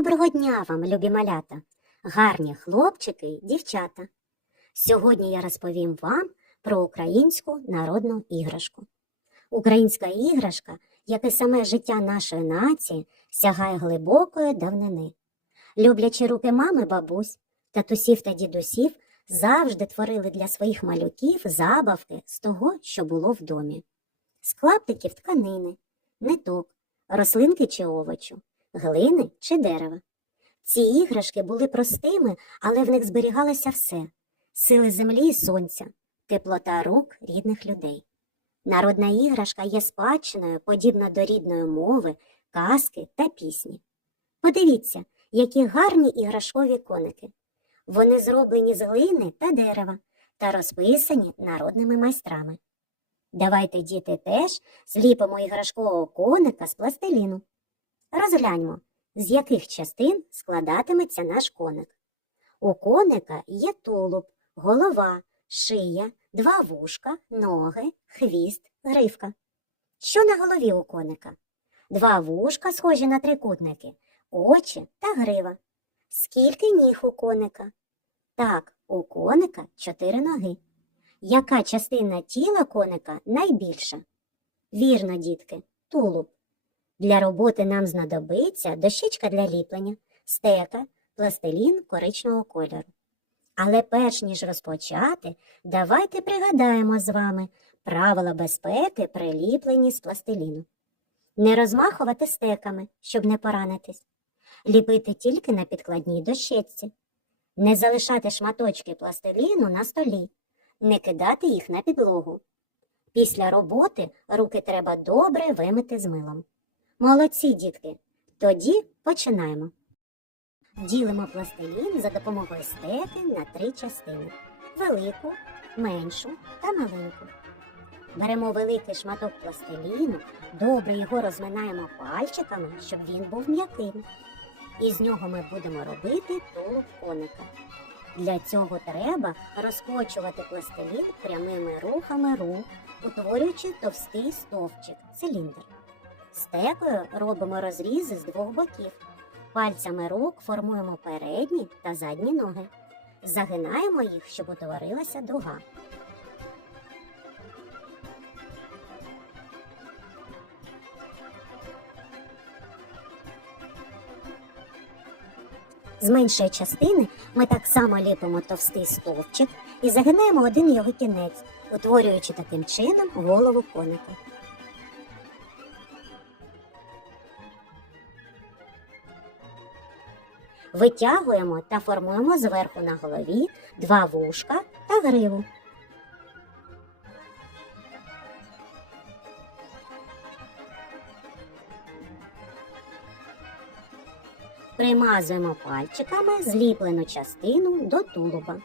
Доброго дня вам, любі малята, гарні хлопчики й дівчата. Сьогодні я розповім вам про українську народну іграшку. Українська іграшка, як і саме життя нашої нації, сягає глибокої давнини. Люблячі руки мами, бабусь, татусів та дідусів завжди творили для своїх малюків забавки з того, що було в домі. З клаптиків тканини, ниток, рослинки чи овочу, глини чи дерева. Ці іграшки були простими, але в них зберігалося все сили землі і сонця, теплота рук рідних людей. Народна іграшка є спадщиною, подібна до рідної мови, казки та пісні. Подивіться, які гарні іграшкові коники. Вони зроблені з глини та дерева та розписані народними майстрами. Давайте, діти, теж зліпимо іграшкового коника з пластиліну. Розгляньмо, з яких частин складатиметься наш коник. У коника є тулуб, голова, шия, два вушка, ноги, хвіст, гривка. Що на голові у коника? Два вушка, схожі на трикутники, очі та грива. Скільки ніг у коника? Так, у коника чотири ноги. Яка частина тіла коника найбільша? Вірно, дітки, тулуб. Для роботи нам знадобиться дощечка для ліплення, стека, пластилін коричневого кольору. Але перш ніж розпочати, давайте пригадаємо з вами правила безпеки при ліпленні з пластиліну. Не розмахувати стеками, щоб не поранитись. Ліпити тільки на підкладній дощечці. Не залишати шматочки пластиліну на столі, не кидати їх на підлогу. Після роботи руки треба добре вимити з милом. Молодці, дітки. Тоді починаємо. Ділимо пластилін за допомогою стеки на три частини: велику, меншу та маленьку. Беремо великий шматок пластиліну, добре його розминаємо пальчиками, щоб він був м'яким. І з нього ми будемо робити тулуб коника. Для цього треба розкочувати пластилін прямими рухами рук, утворюючи товстий стовпчик, циліндр. Стекою робимо розрізи з двох боків. Пальцями рук формуємо передні та задні ноги. Загинаємо їх, щоб утворилася дуга. З меншої частини ми так само ліпимо товстий стовпчик і загинаємо один його кінець, утворюючи таким чином голову коника. Витягуємо та формуємо зверху на голові два вушка та гриву. Примазуємо пальчиками зліплену частину до тулуба.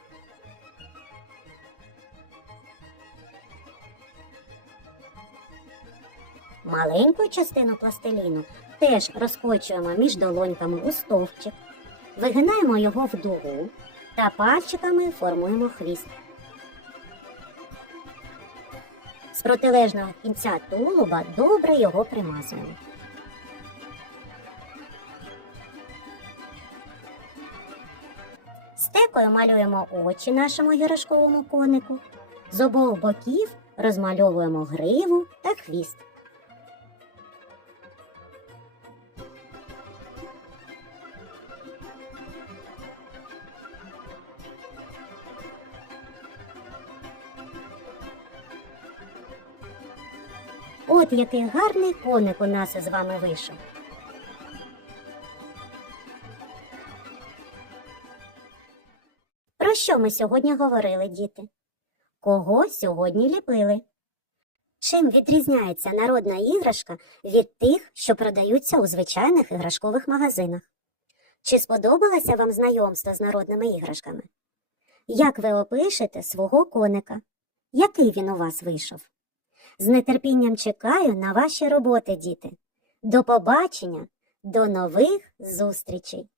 Маленьку частину пластиліну теж розкочуємо між долоньками у стовпчик, вигинаємо його в дугу та пальчиками формуємо хвіст. З протилежного кінця тулуба добре його примазуємо. Стекою малюємо очі нашому іграшковому конику. З обох боків розмальовуємо гриву та хвіст. От який гарний коник у нас із вами вийшов. Про що ми сьогодні говорили, діти? Кого сьогодні ліпили? Чим відрізняється народна іграшка від тих, що продаються у звичайних іграшкових магазинах? Чи сподобалося вам знайомство з народними іграшками? Як ви опишете свого коника? Який він у вас вийшов? З нетерпінням чекаю на ваші роботи, діти. До побачення, до нових зустрічей!